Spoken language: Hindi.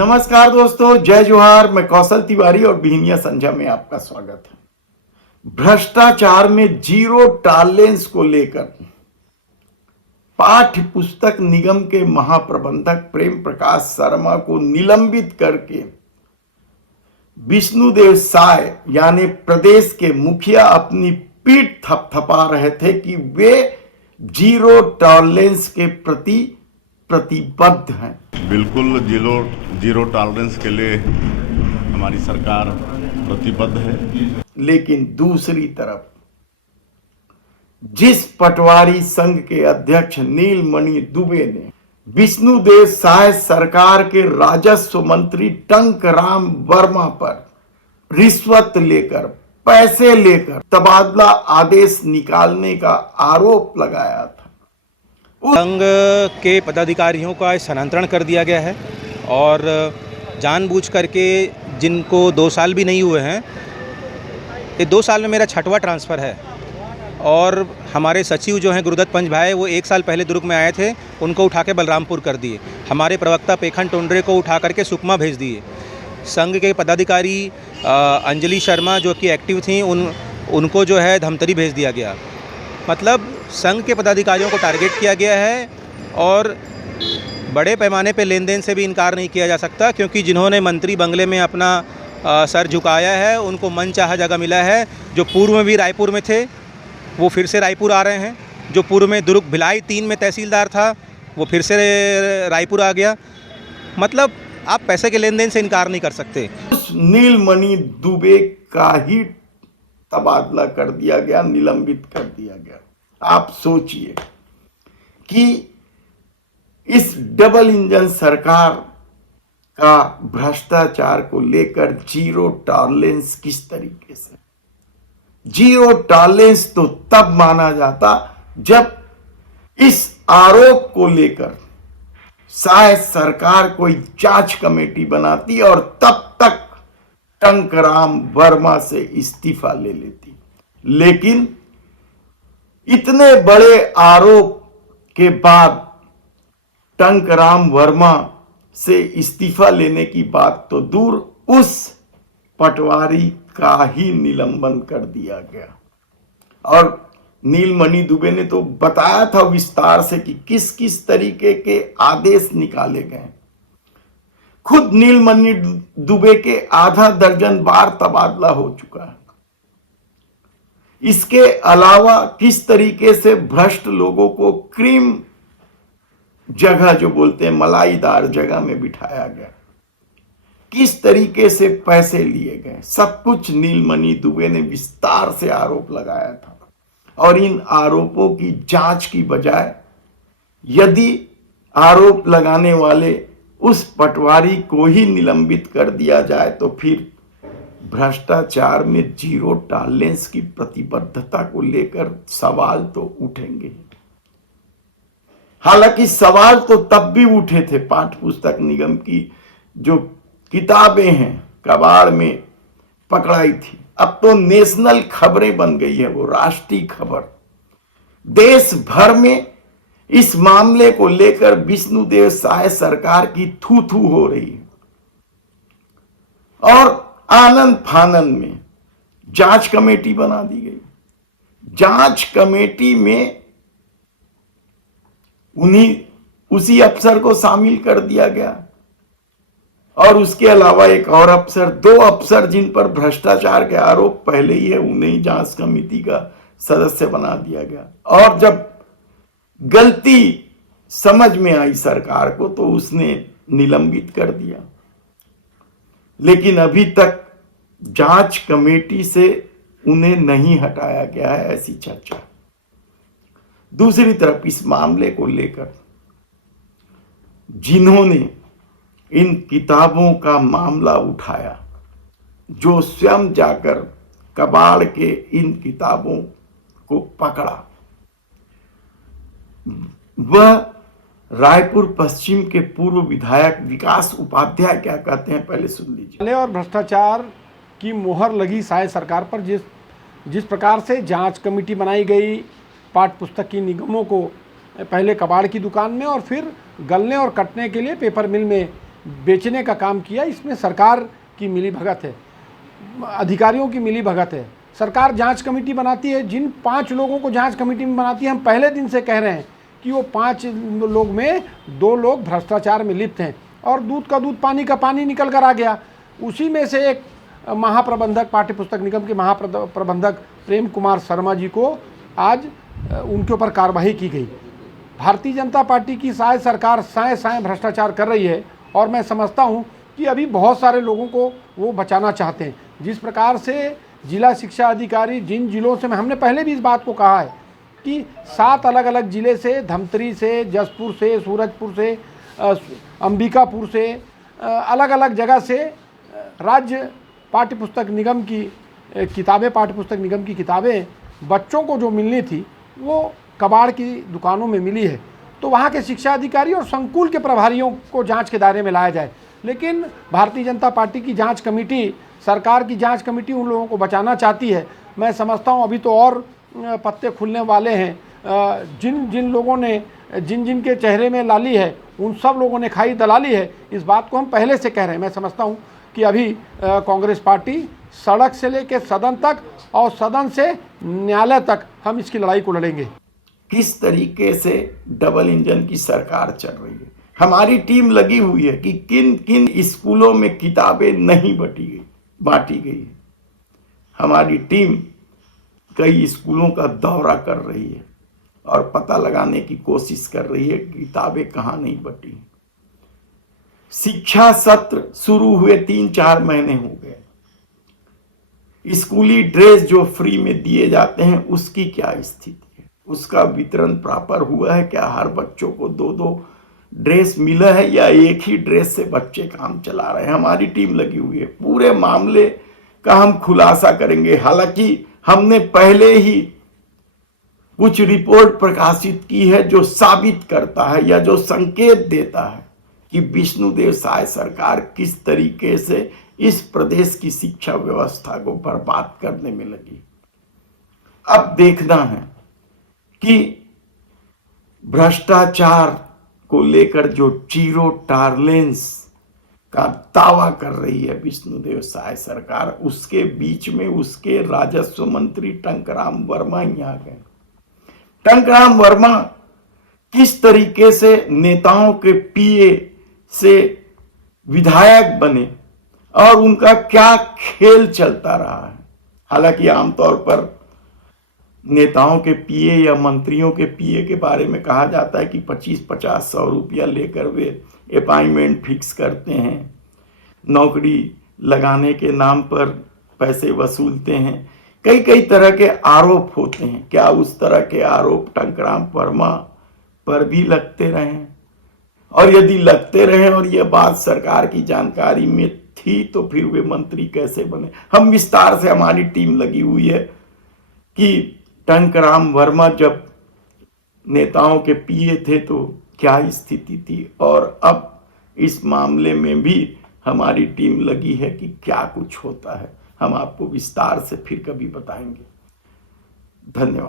नमस्कार दोस्तों, जय जोहार। मैं कौशल तिवारी और बिहनिया संध्या में आपका स्वागत है। भ्रष्टाचार में जीरो टॉलरेंस को लेकर पाठ्य पुस्तक निगम के महाप्रबंधक प्रेम प्रकाश शर्मा को निलंबित करके विष्णुदेव साय यानी प्रदेश के मुखिया अपनी पीठ थपथपा रहे थे कि वे जीरो टॉलरेंस के प्रति प्रतिबद्ध हैं। बिल्कुल जीरो टॉलरेंस के लिए हमारी सरकार प्रतिबद्ध है। लेकिन दूसरी तरफ जिस पटवारी संघ के अध्यक्ष नीलमणि दुबे ने विष्णुदेव साय सरकार के राजस्व मंत्री टंकराम वर्मा पर रिश्वत लेकर पैसे लेकर तबादला आदेश निकालने का आरोप लगाया था, संघ के पदाधिकारियों का स्थानांतरण कर दिया गया है और जानबूझ करके जिनको 2 साल भी नहीं हुए हैं, ये 2 साल में मेरा 6वां ट्रांसफ़र है। और हमारे सचिव जो हैं गुरुदत्त पंच भाई, वो 1 साल पहले दुर्ग में आए थे, उनको उठा के बलरामपुर कर दिए। हमारे प्रवक्ता पेखन टोंडरे को उठा करके सुकमा भेज दिए। संघ के पदाधिकारी अंजलि शर्मा जो कि एक्टिव थी, उनको जो है धमतरी भेज दिया गया। मतलब संघ के पदाधिकारियों को टारगेट किया गया है और बड़े पैमाने पे लेन देन से भी इनकार नहीं किया जा सकता, क्योंकि जिन्होंने मंत्री बंगले में अपना सर झुकाया है उनको मनचाहा जगह मिला है। जो पूर्व में भी रायपुर में थे वो फिर से रायपुर आ रहे हैं, जो पूर्व में दुर्ग भिलाई 3 में तहसीलदार था वो फिर से रायपुर आ गया। मतलब आप पैसे के लेन देन से इनकार नहीं कर सकते। उस नीलमणि दुबे का ही तबादला कर दिया गया, निलंबित कर दिया गया। आप सोचिए कि इस डबल इंजन सरकार का भ्रष्टाचार को लेकर जीरो टॉलरेंस किस तरीके से। जीरो टॉलरेंस तो तब माना जाता जब इस आरोप को लेकर शायद सरकार कोई जांच कमेटी बनाती और तब तक टंकराम वर्मा से इस्तीफा ले लेती। लेकिन इतने बड़े आरोप के बाद टंकराम वर्मा से इस्तीफा लेने की बात तो दूर, उस पटवारी का ही निलंबन कर दिया गया। और नीलमणि दुबे ने तो बताया था विस्तार से कि किस किस तरीके के आदेश निकाले गए। खुद नीलमणि दुबे के आधा दर्जन बार तबादला हो चुका है। इसके अलावा किस तरीके से भ्रष्ट लोगों को क्रीम जगह, जो बोलते हैं मलाईदार जगह में बिठाया गया, किस तरीके से पैसे लिए गए, सब कुछ नीलमणि दुबे ने विस्तार से आरोप लगाया था। और इन आरोपों की जांच की बजाय यदि आरोप लगाने वाले उस पटवारी को ही निलंबित कर दिया जाए तो फिर भ्रष्टाचार में जीरो टॉलरेंस की प्रतिबद्धता को लेकर सवाल तो उठेंगे। हालांकि सवाल तो तब भी उठे थे। पाठ्य पुस्तक निगम की जो किताबें हैं कबाड़ में पकड़ाई थी, अब तो नेशनल खबरें बन गई है, वो राष्ट्रीय खबर। देश भर में इस मामले को लेकर विष्णुदेव साय सरकार की थू थू हो रही है। और आनंद फानंद में जांच कमेटी बना दी गई। जांच कमेटी में उसी अफसर को शामिल कर दिया गया और उसके अलावा एक और अफसर, 2 अफसर जिन पर भ्रष्टाचार के आरोप पहले ही है, उन्हें जांच कमेटी का सदस्य बना दिया गया। और जब गलती समझ में आई सरकार को तो उसने निलंबित कर दिया। लेकिन अभी तक जांच कमेटी से उन्हें नहीं हटाया गया है, ऐसी चर्चा। दूसरी तरफ इस मामले को लेकर जिन्होंने इन किताबों का मामला उठाया, जो स्वयं जाकर कबाड़ के इन किताबों को पकड़ा, वह रायपुर पश्चिम के पूर्व विधायक विकास उपाध्याय क्या कहते हैं, पहले सुन लीजिए। और भ्रष्टाचार की मोहर लगी शायद सरकार पर, जिस प्रकार से जांच कमेटी बनाई गई पाठ्य पुस्तक की निगमों को, पहले कबाड़ की दुकान में और फिर गलने और कटने के लिए पेपर मिल में बेचने का काम किया। इसमें सरकार की मिलीभगत है, अधिकारियों की मिलीभगत है। सरकार जांच कमेटी बनाती है, जिन 5 लोगों को जांच कमेटी में बनाती है, हम पहले दिन से कह रहे हैं कि वो 5 लोग में 2 लोग भ्रष्टाचार में लिप्त हैं और दूध का दूध पानी का पानी निकल कर आ गया। उसी में से एक महाप्रबंधक, पाठ्य पुस्तक निगम के महाप्रबंधक प्रेम कुमार शर्मा जी को आज उनके ऊपर कार्रवाई की गई। भारतीय जनता पार्टी की शायद सरकार साए भ्रष्टाचार कर रही है और मैं समझता हूं कि अभी बहुत सारे लोगों को वो बचाना चाहते हैं। जिस प्रकार से जिला शिक्षा अधिकारी जिन जिलों से, हमने पहले भी इस बात को कहा है कि 7 अलग अलग ज़िले से, धमतरी से, जसपुर से, सूरजपुर से, अंबिकापुर से, अलग अलग जगह से राज्य पाठ्य पुस्तक निगम की किताबें, पाठ्य पुस्तक निगम की किताबें बच्चों को जो मिलनी थी वो कबाड़ की दुकानों में मिली है। तो वहाँ के शिक्षा अधिकारी और संकुल के प्रभारियों को जांच के दायरे में लाया जाए। लेकिन भारतीय जनता पार्टी की जांच कमेटी, सरकार की जांच कमेटी उन लोगों को बचाना चाहती है। मैं समझता हूँ अभी तो और पत्ते खुलने वाले हैं। जिन लोगों ने, जिन के चेहरे में लाली है, उन सब लोगों ने खाई दलाली है। इस बात को हम पहले से कह रहे हैं। मैं समझता हूँ कि अभी कांग्रेस पार्टी सड़क से लेकर सदन तक और सदन से न्यायालय तक हम इसकी लड़ाई को लड़ेंगे। किस तरीके से डबल इंजन की सरकार चल रही है। हमारी टीम लगी हुई है कि किन किन स्कूलों में किताबें नहीं बांटी गई। हमारी टीम कई स्कूलों का दौरा कर रही है और पता लगाने की कोशिश कर रही है कि किताबें कहाँ नहीं बटी। शिक्षा सत्र शुरू हुए 3-4 महीने हो गए। स्कूली ड्रेस जो फ्री में दिए जाते हैं उसकी क्या स्थिति है? उसका वितरण प्रॉपर हुआ है क्या? हर बच्चों को 2-2 ड्रेस मिला है या एक ही ड्रेस से बच्चे काम चला रहे हैं? हमारी टीम लगी हुई है। पूरे मामले का हम खुलासा करेंगे। हालांकि हमने पहले ही कुछ रिपोर्ट प्रकाशित की है जो साबित करता है या जो संकेत देता है कि विष्णुदेव साय सरकार किस तरीके से इस प्रदेश की शिक्षा व्यवस्था को बर्बाद करने में लगी। अब देखना है कि भ्रष्टाचार को लेकर जो जीरो टॉलरेंस का दावा कर रही है विष्णुदेव साय सरकार, उसके बीच में उसके राजस्व मंत्री टंकराम वर्मा यहाँ गए। टंकराम वर्मा किस तरीके से नेताओं के पीए से विधायक बने और उनका क्या खेल चलता रहा है। हालांकि आमतौर पर नेताओं के पीए या मंत्रियों के पीए के बारे में कहा जाता है कि 25-50-100 रुपया लेकर वे अपॉइंटमेंट फिक्स करते हैं, नौकरी लगाने के नाम पर पैसे वसूलते हैं। कई तरह के आरोप होते हैं। क्या उस तरह के आरोप टंकराम वर्मा पर भी लगते रहे? और यदि लगते रहे और यह बात सरकार की जानकारी में थी तो फिर वे मंत्री कैसे बने? हम विस्तार से, हमारी टीम लगी हुई है कि टंकराम वर्मा जब नेताओं के पीए थे तो क्या स्थिति थी, और अब इस मामले में भी हमारी टीम लगी है कि क्या कुछ होता है। हम आपको विस्तार से फिर कभी बताएंगे। धन्यवाद।